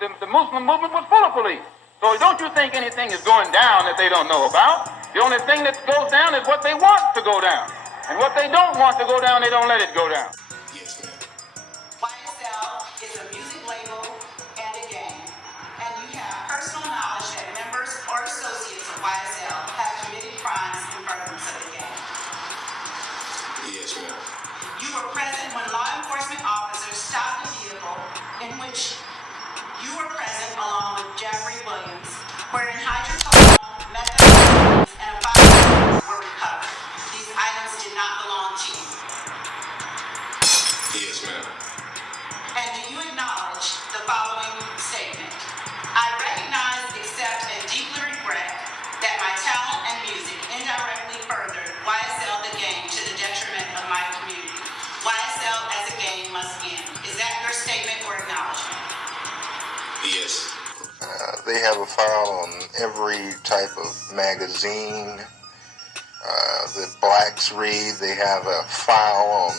the Muslim movement was full of police. So don't you think anything is going down that they don't know about? The only thing that goes down is what they want to go down. And what they don't want to go down, they don't let it go down. Yes, ma'am. YSL is a music label and a gang. And you have personal knowledge that members or associates of YSL have committed crimes in furtherance of the gang. Yes, ma'am. You were present when law enforcement officers stopped a vehicle in which you were present along with Jeffrey Williams, wherein hydrocodone, methamphetamines, and a firearm were recovered. These items did not belong to you. Yes, ma'am. And do you acknowledge the following statement? I recognize, accept, and deeply regret that my talent and music indirectly furthered YSL the gang to the detriment of my community. YSL as a gang must end. Is that your statement or acknowledgement? Yes. They have a file on every type of magazine that blacks read. They have a file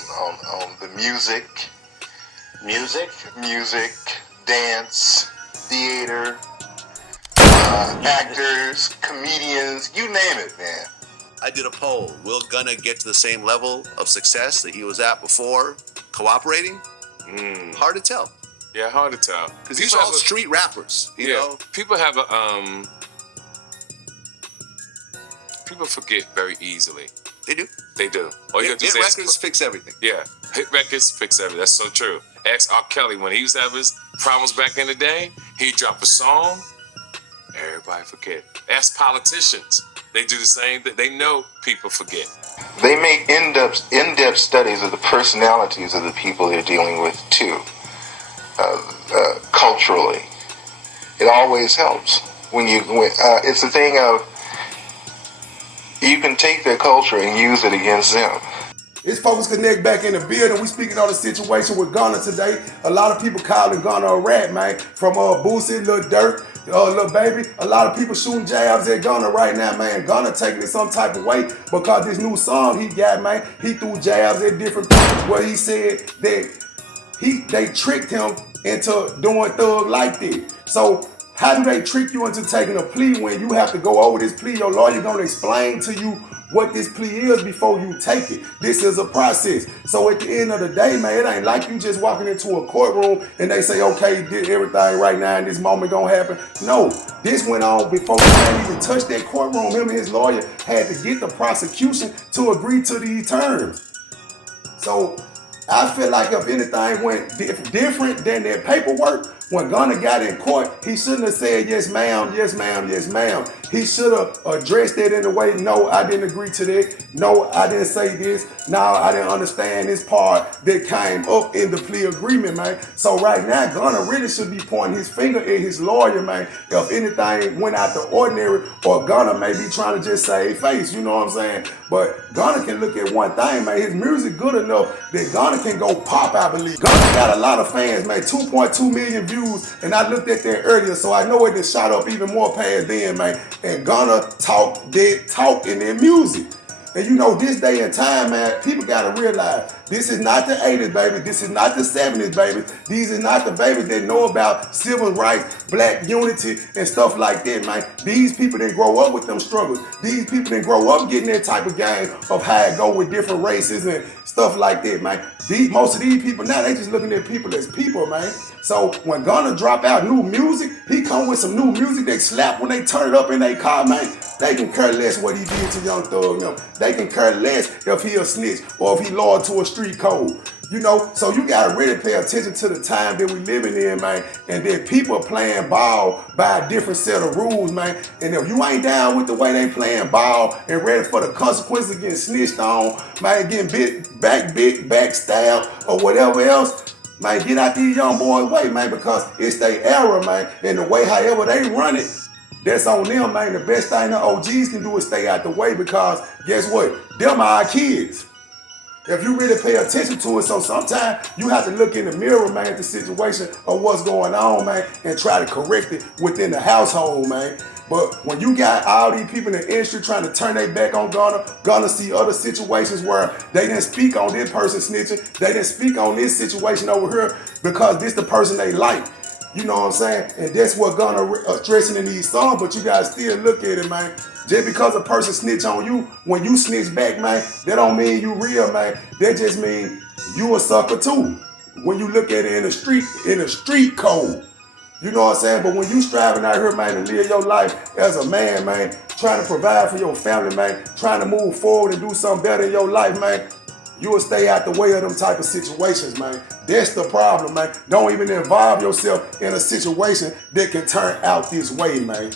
on the music, dance, theater, actors, comedians, you name it, man. I did a poll. Will Gunna get to the same level of success that he was at before cooperating? Hard to tell. Yeah, hard to tell. Because these are all street rappers, you know? People have a, people forget very easily. They do. They do. All you got to Hit say is records fix everything. Yeah, hit records fix everything. That's so true. Ask R. Kelly when he used to have his problems back in the day. He'd drop a song, everybody forget. Ask politicians. They do the same thing. They know people forget. They make in-depth studies of the personalities of the people they're dealing with too. Culturally, it always helps when it's a thing of you can take their culture and use it against them. It's Focus Connect back in the building. We speaking on the situation with Gunna today. A lot of people calling Gunna a rat, man. From Boosie, Lil Durk, Lil Baby. A lot of people shooting jabs at Gunna right now, man. Gunna taking it some type of way because this new song he got, man, he threw jabs at different people where he said that they tricked him into doing thug like this. So how do they trick you into taking a plea when you have to go over this plea? Your lawyer gonna explain to you what this plea is before you take it. This is a process. So at the end of the day, man, it ain't like you just walking into a courtroom and they say, okay, did everything right now and this moment gonna happen. No, this went on before the man even touched that courtroom. Him and his lawyer had to get the prosecution to agree to these terms. So I feel like if anything went different than that paperwork, when Gunna got in court, he shouldn't have said, yes, ma'am, yes, ma'am, yes, ma'am. He should have addressed it in a way, no, I didn't agree to that. No, I didn't say this. No, I didn't understand this part that came up in the plea agreement, man. So right now, Gunna really should be pointing his finger at his lawyer, man. If anything went out the ordinary, or Gunna may be trying to just save face, you know what I'm saying? But Gunna can look at one thing, man. His music good enough that Gunna can go pop, I believe. Gunna got a lot of fans, man. 2.2 million views. And I looked at that earlier, so I know it has shot up even more past then, man. And Gunna talk in their music. And you know, this day and time, man, people gotta realize this is not the 80s, baby. This is not the 70s, baby. These are not the babies that know about civil rights, black unity, and stuff like that, man. These people didn't grow up with them struggles. These people didn't grow up getting that type of game of how it go with different races and stuff like that, man. Most of these people now, they just looking at people as people, man. So when Gunna drop out new music, he come with some new music they slap when they turn it up in their car, man. They can care less what he did to Young Thug, you know. They can care less if he a snitch or if he loyal to a street code. You know, so you gotta really pay attention to the time that we living in, man, and that people are playing ball by a different set of rules, man. And if you ain't down with the way they playing ball and ready for the consequences of getting snitched on, man, getting backstabbed or whatever else, man, get out these young boys' way, man, because it's their era, man, and the way however they run it, that's on them, man. The best thing the OGs can do is stay out the way because guess what? Them are our kids. If you really pay attention to it, so sometimes you have to look in the mirror, man, at the situation of what's going on, man, and try to correct it within the household, man. But when you got all these people in the industry trying to turn their back on Gunna see other situations where they didn't speak on this person snitching, they didn't speak on this situation over here because this the person they like. You know what I'm saying? And that's what Gunna addressing in these songs, but you guys still look at it, man. Just because a person snitch on you, when you snitch back, man, that don't mean you real, man. That just mean you a sucker too. When you look at it in the street code. You know what I'm saying? But when you striving out here, man, to live your life as a man, man, trying to provide for your family, man, trying to move forward and do something better in your life, man, you will stay out the way of them type of situations, man. That's the problem, man. Don't even involve yourself in a situation that can turn out this way, man.